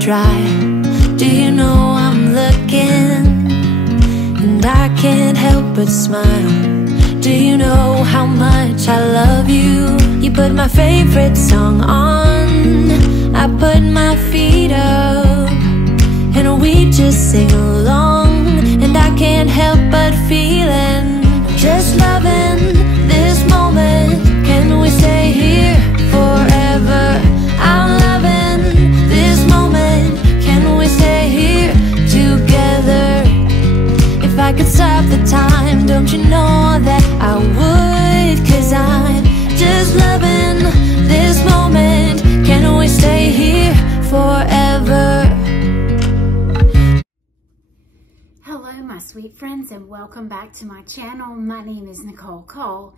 dry. Do you know I'm looking? And I can't help but smile. Do you know how much I love you? You put my favorite song on, I put my feet up, and we just sing along. And I can't help but feeling, just loving this moment. Can we stay here forever? I'm loving this moment. Can we stay here together? If I could stop the time, don't you know that I would? 'Cause I'm just loving this moment. Can we stay here forever? Hello my sweet friends, and welcome back to my channel. My name is Nicole Cole.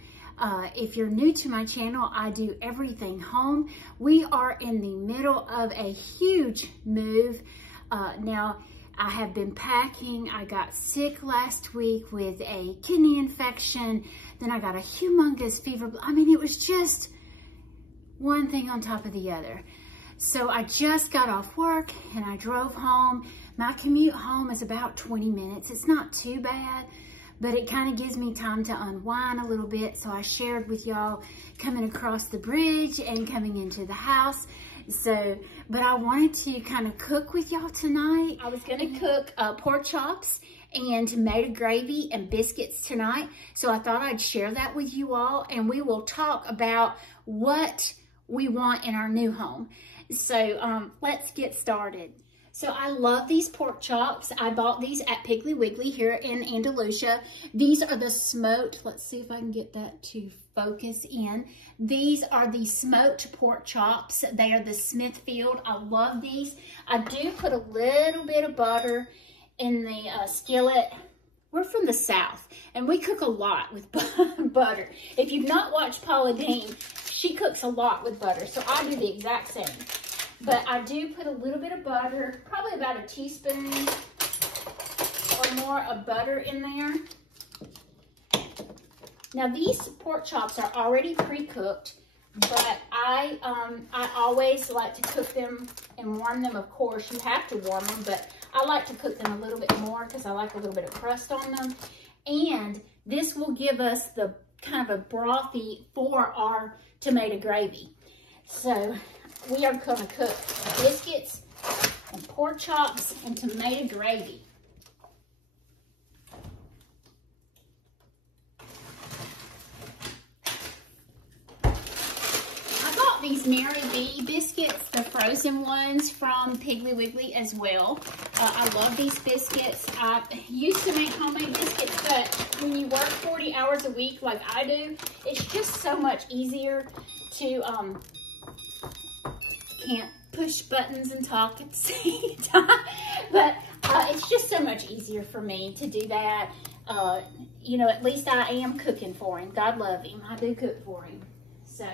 If you're new to my channel, I do everything home. We are in the middle of a huge move. Now, I have been packing. I got sick last week with a kidney infection. Then I got a humongous fever. I mean, it was just one thing on top of the other. So I just got off work and I drove home. My commute home is about 20 minutes. It's not too bad, but it kind of gives me time to unwind a little bit. So I shared with y'all coming across the bridge and coming into the house. But I wanted to kind of cook with y'all tonight. I was gonna cook pork chops and tomato gravy and biscuits tonight. So I thought I'd share that with you all, and we will talk about what we want in our new home. So let's get started. So I love these pork chops. I bought these at Piggly Wiggly here in Andalusia. These are the smoked, let's see if I can get that to focus in. These are the smoked pork chops. They are the Smithfield. I love these. I do put a little bit of butter in the skillet. We're from the South, and we cook a lot with butter. If you've not watched Paula Deen, she cooks a lot with butter, so I do the exact same. But I do put a little bit of butter, probably about a teaspoon or more of butter in there. Now these pork chops are already pre-cooked, but I always like to cook them and warm them. Of course, you have to warm them, but I like to cook them a little bit more because I like a little bit of crust on them. And this will give us the kind of a brothy for our tomato gravy. So we are going to cook biscuits and pork chops and tomato gravy. I bought these Mary B biscuits, the frozen ones from Piggly Wiggly as well. I love these biscuits. I used to make homemade biscuits, but when you work 40 hours a week like I do, it's just so much easier to can't push buttons and talk at the same time, but it's just so much easier for me to do that. You know, at least I am cooking for him. God love him. I do cook for him. So,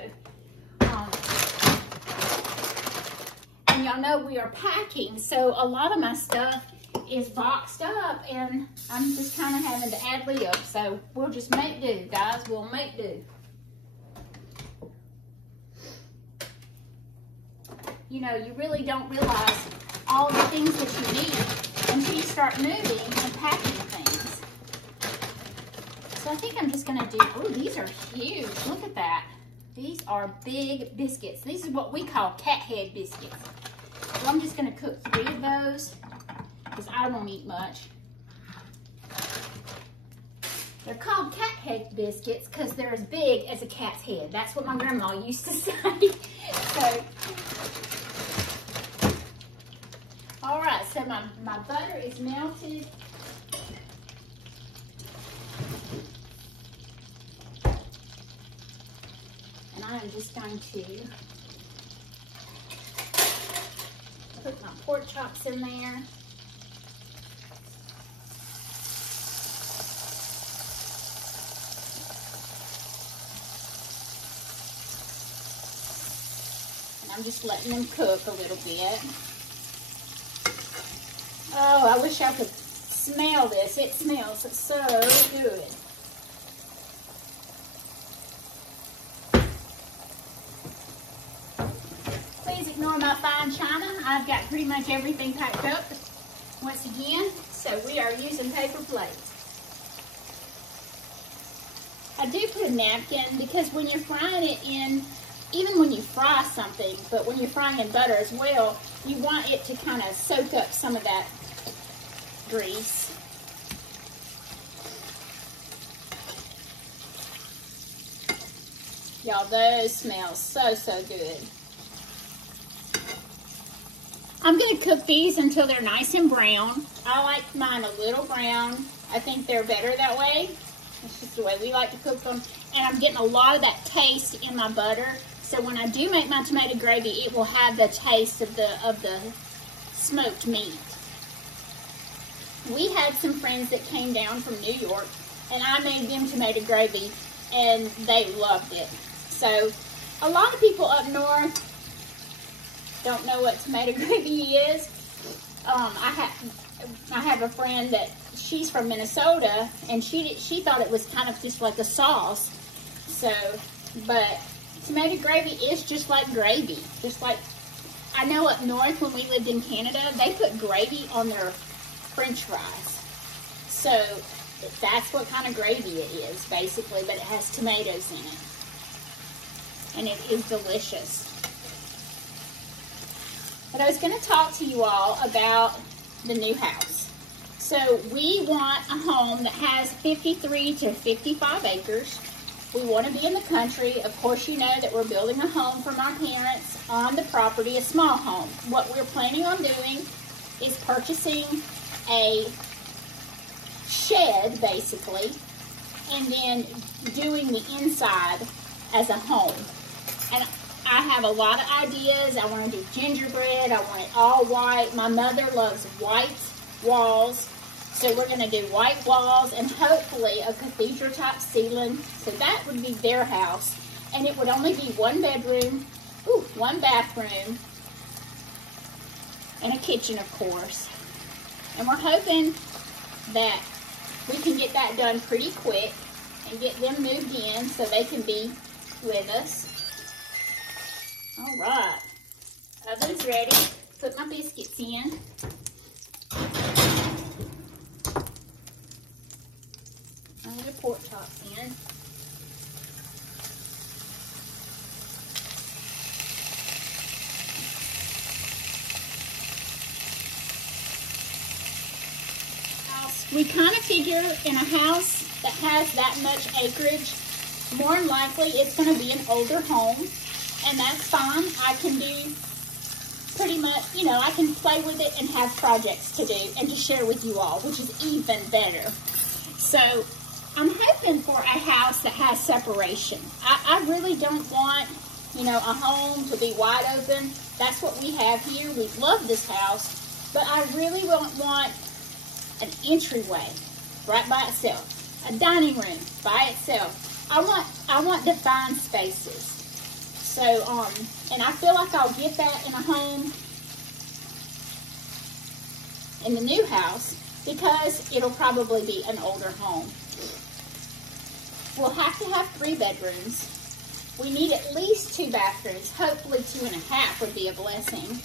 and y'all know we are packing, so a lot of my stuff is boxed up, and I'm just kind of having to ad lib. So we'll just make do, guys. We'll make do. You know, you really don't realize all the things that you need until you start moving and packing things. So I think I'm just going to do, oh, these are huge. Look at that. These are big biscuits. These are what we call cat head biscuits. So I'm just going to cook 3 of those because I won't eat much. They're called cat head biscuits because they're as big as a cat's head. That's what my grandma used to say. So, all right, so my butter is melted. And I am just going to put my pork chops in there. And I'm just letting them cook a little bit. Oh, I wish I could smell this. It smells so good. Please ignore my fine china. I've got pretty much everything packed up once again, so we are using paper plates. I do put a napkin because when you're frying it in, even when you fry something, but when you're frying in butter as well, you want it to kind of soak up some of that grease. Y'all, those smell so, so good. I'm going to cook these until they're nice and brown. I like mine a little brown. I think they're better that way. It's just the way we like to cook them. And I'm getting a lot of that taste in my butter. So when I do make my tomato gravy, it will have the taste of the smoked meat. We had some friends that came down from New York, and I made them tomato gravy, and they loved it. So a lot of people up north don't know what tomato gravy is. I have a friend that she's from Minnesota, and she thought it was kind of just like a sauce. So, but tomato gravy is just like gravy. Just like, I know up north when we lived in Canada, they put gravy on their French fries. So that's what kind of gravy it is, basically, but it has tomatoes in it. And it is delicious. But I was going to talk to you all about the new house. So we want a home that has 53 to 55 acres. We want to be in the country. Of course, you know that we're building a home from our parents on the property, a small home. What we're planning on doing is purchasing a shed, basically, and then doing the inside as a home. And I have a lot of ideas. I want to do gingerbread. I want it all white. My mother loves white walls. So we're going to do white walls and hopefully a cathedral type ceiling. So that would be their house. And it would only be one bedroom, one bathroom, and a kitchen, of course. And we're hoping that we can get that done pretty quick and get them moved in so they can be with us. All right, oven's ready. Put my biscuits in. I'll put the pork chops in. We kind of figure in a house that has that much acreage, more than likely it's going to be an older home. And that's fine. I can do pretty much, you know, I can play with it and have projects to do and to share with you all, which is even better. So I'm hoping for a house that has separation. I really don't want, you know, a home to be wide open. That's what we have here. We love this house, but I really don't want an entryway right by itself, a dining room by itself. I want defined spaces. So, and I feel like I'll get that in a home in the new house because it'll probably be an older home. We'll have to have 3 bedrooms. We need at least 2 bathrooms. Hopefully 2.5 would be a blessing.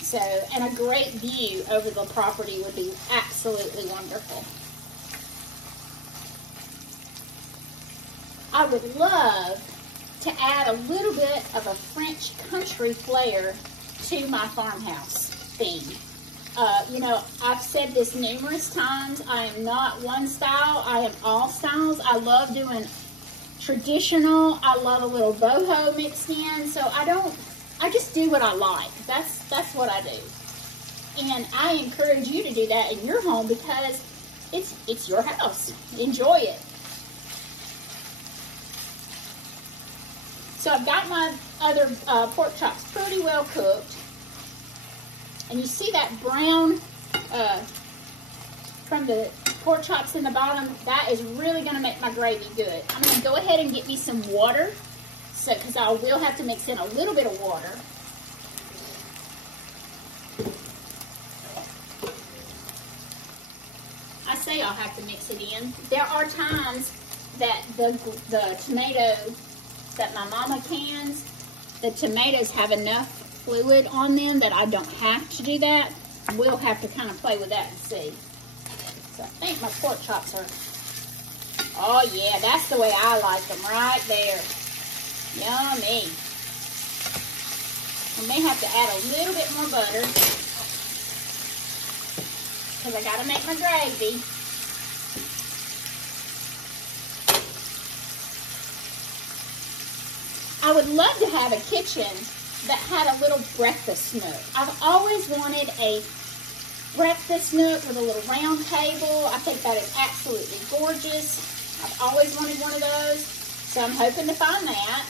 So, and a great view over the property would be absolutely wonderful. I would love to add a little bit of a French country flair to my farmhouse theme. You know, I've said this numerous times. I am not one style. I am all styles. I love doing traditional. I love a little boho mixed in. So I just do what I like. That's what I do. And I encourage you to do that in your home because it's your house. Enjoy it. So I've got my other pork chops pretty well cooked. And you see that brown from the pork chops in the bottom? That is really going to make my gravy good. I'm going to go ahead and get me some water, so because I will have to mix in a little bit of water. I say I'll have to mix it in. There are times that the tomato that my mama cans, the tomatoes have enough fluid on them that I don't have to do that. We'll have to kind of play with that and see. So I think my pork chops are, oh yeah, that's the way I like them, right there. Yummy. I may have to add a little bit more butter because I gotta make my gravy. I would love to have a kitchen that had a little breakfast nook. I've always wanted a breakfast nook with a little round table. I think that is absolutely gorgeous. I've always wanted one of those, so I'm hoping to find that.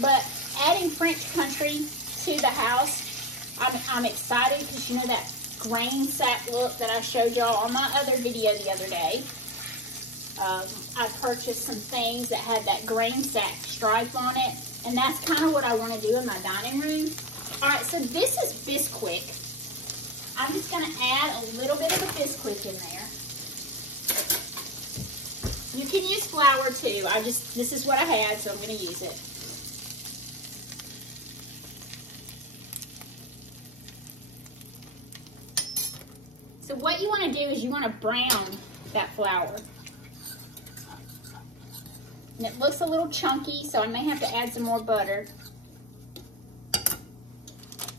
But adding French country to the house, I'm excited because you know that grain sack look that I showed y'all on my other video the other day. I purchased some things that had that grain sack stripe on it, and that's kind of what I want to do in my dining room. All right, so this is Bisquick. I'm just going to add a little bit of the Bisquick in there. You can use flour too. This is what I had, so I'm going to use it. So what you want to do is you want to brown that flour. And it looks a little chunky, so I may have to add some more butter.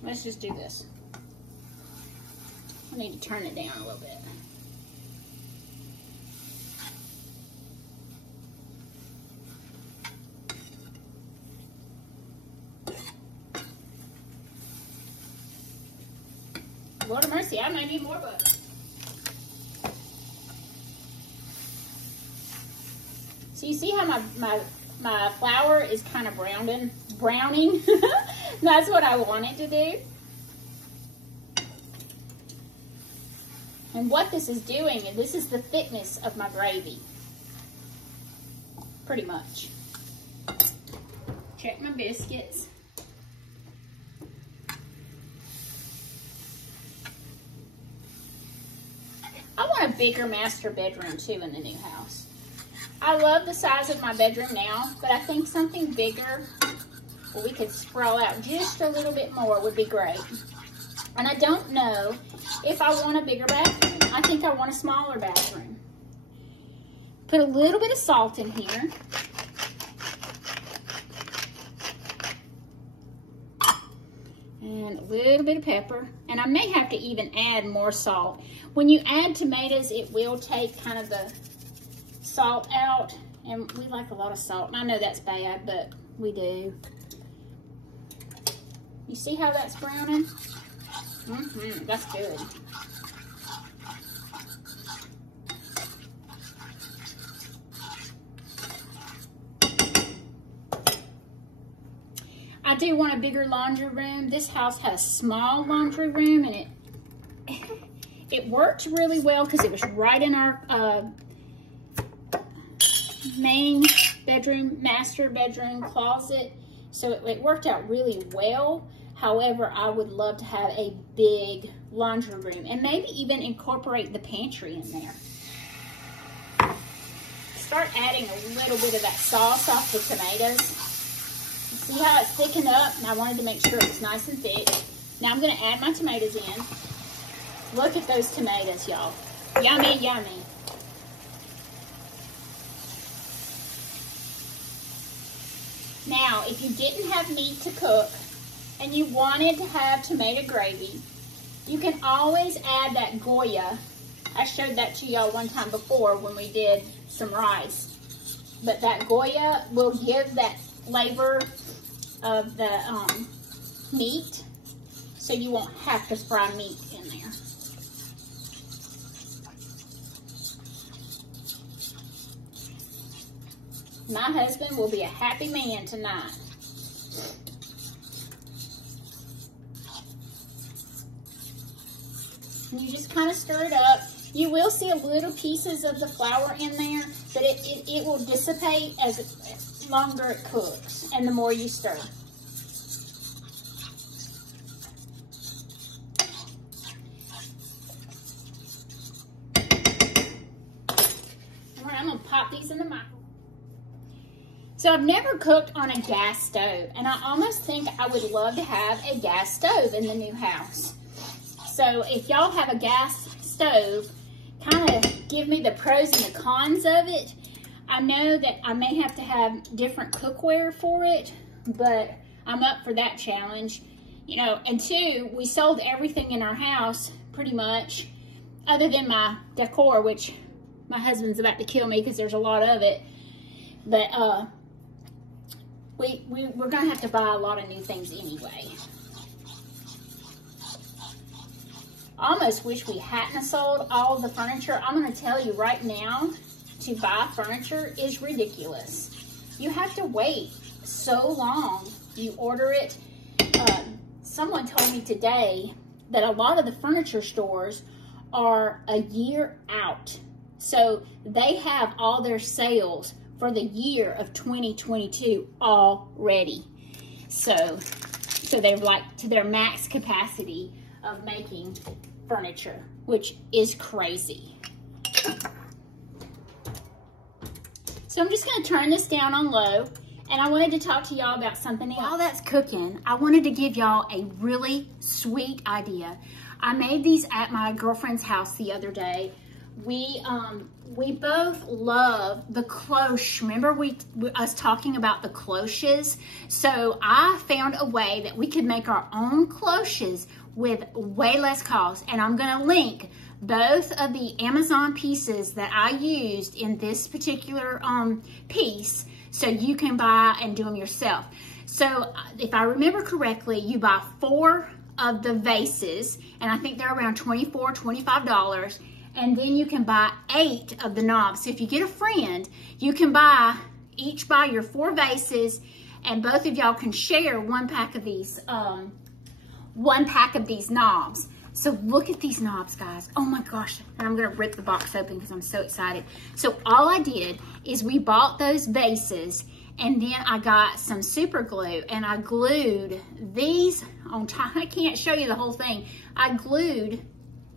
Let's just do this. I need to turn it down a little bit. Lord of mercy, I might need more butter. So you see how my flour is kind of browning? That's what I wanted to do. And what this is doing, and this is the thickness of my gravy. Pretty much. Check my biscuits. I want a bigger master bedroom too in the new house. I love the size of my bedroom now, but I think something bigger where we could sprawl out just a little bit more would be great. And I don't know if I want a bigger bathroom. I think I want a smaller bathroom. Put a little bit of salt in here. And a little bit of pepper. And I may have to even add more salt. When you add tomatoes, it will take kind of the salt out, and we like a lot of salt, and I know that's bad, but we do. You see how that's browning? That's good. I do want a bigger laundry room. This house has a small laundry room, and it worked really well because it was right in our main bedroom, master bedroom closet. So it worked out really well. However, I would love to have a big laundry room and maybe even incorporate the pantry in there. Start adding a little bit of that sauce off the tomatoes. See how it thickened up? And I wanted to make sure it was nice and thick. Now I'm going to add my tomatoes in. Look at those tomatoes, y'all. Yummy, yummy. Now, if you didn't have meat to cook and you wanted to have tomato gravy, you can always add that Goya. I showed that to y'all one time before when we did some rice. But that Goya will give that flavor of the meat, so you won't have to fry meat in there. My husband will be a happy man tonight. And you just kind of stir it up. You will see a little pieces of the flour in there, but it will dissipate as longer it cooks and the more you stir. All right, I'm gonna pop these in the microwave. So I've never cooked on a gas stove, and I almost think I would love to have a gas stove in the new house. So if y'all have a gas stove, kind of give me the pros and the cons of it. I know that I may have to have different cookware for it, but I'm up for that challenge. You know, and two, we sold everything in our house pretty much, other than my decor, which my husband's about to kill me because there's a lot of it. But we're gonna have to buy a lot of new things anyway. I almost wish we hadn't sold all the furniture. I'm gonna tell you right now, to buy furniture is ridiculous. You have to wait so long. You order it. Someone told me today that a lot of the furniture stores are a year out. So they have all their sales for the year of 2022 already. So they're like to their max capacity of making furniture, which is crazy. So I'm just gonna turn this down on low, and I wanted to talk to y'all about something else. While that's cooking, I wanted to give y'all a really sweet idea. I made these at my girlfriend's house the other day. We both love the cloche. Remember us talking about the cloches? So I found a way that we could make our own cloches with way less cost. And I'm gonna link both of the Amazon pieces that I used in this particular piece so you can buy and do them yourself. So if I remember correctly, you buy 4 of the vases, and I think they're around $24, $25. And then you can buy 8 of the knobs. So if you get a friend, you can each buy your 4 vases, and both of y'all can share 1 pack of these, knobs. So look at these knobs, guys. Oh my gosh. And I'm gonna rip the box open because I'm so excited. So all I did is we bought those vases, and then I got some super glue, and I glued these on top. I can't show you the whole thing. I glued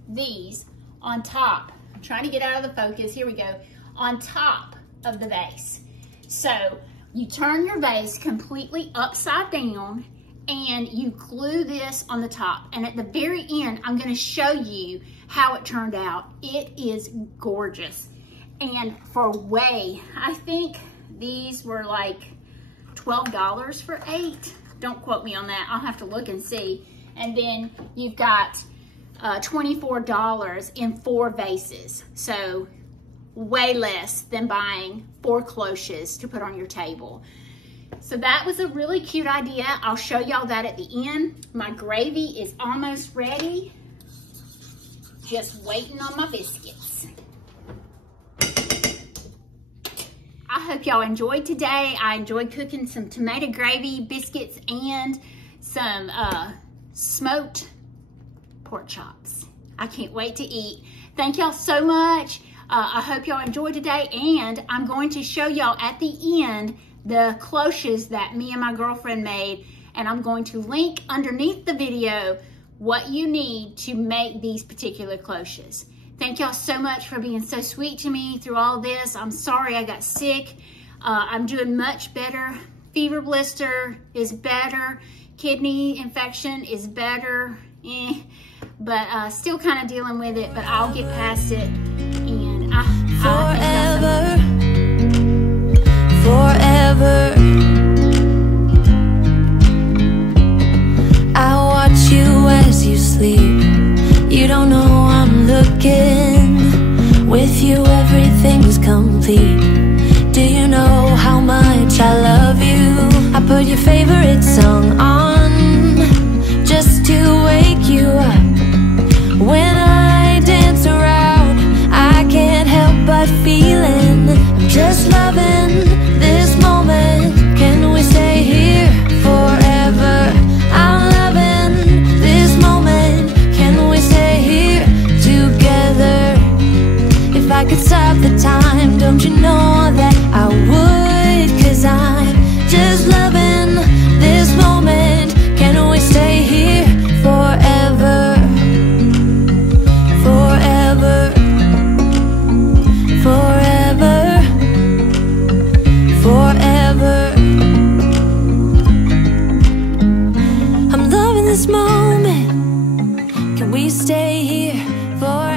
these on top. I'm trying to get out of the focus. Here we go. On top of the vase. So you turn your vase completely upside down, and you glue this on the top. And at the very end, I'm gonna show you how it turned out. It is gorgeous. And I think these were like $12 for 8. Don't quote me on that. I'll have to look and see. And then you've got $24 in 4 vases. So way less than buying 4 cloches to put on your table. So that was a really cute idea. I'll show y'all that at the end. My gravy is almost ready. Just waiting on my biscuits. I hope y'all enjoyed today. I enjoyed cooking some tomato gravy, biscuits, and some smoked pork chops. I can't wait to eat. Thank y'all so much. I hope y'all enjoyed today, and I'm going to show y'all at the end the cloches that me and my girlfriend made, and I'm going to link underneath the video what you need to make these particular cloches. Thank y'all so much for being so sweet to me through all this. I'm sorry I got sick. I'm doing much better. Fever blister is better. Kidney infection is better. But still kind of dealing with it, but I'll get past it. And forever. I watch you as you sleep. You don't know I'm looking. With you everything's complete. Do you know how much I love you? I put your favorite song on just to wake you up. When I dance around, I can't help but feeling I'm just loving this moment. Can we stay here forever? I'm loving this moment. Can we stay here together? If I could stop the time, don't you know that I would? 'Cause I'm just loving this moment. we stay here forever.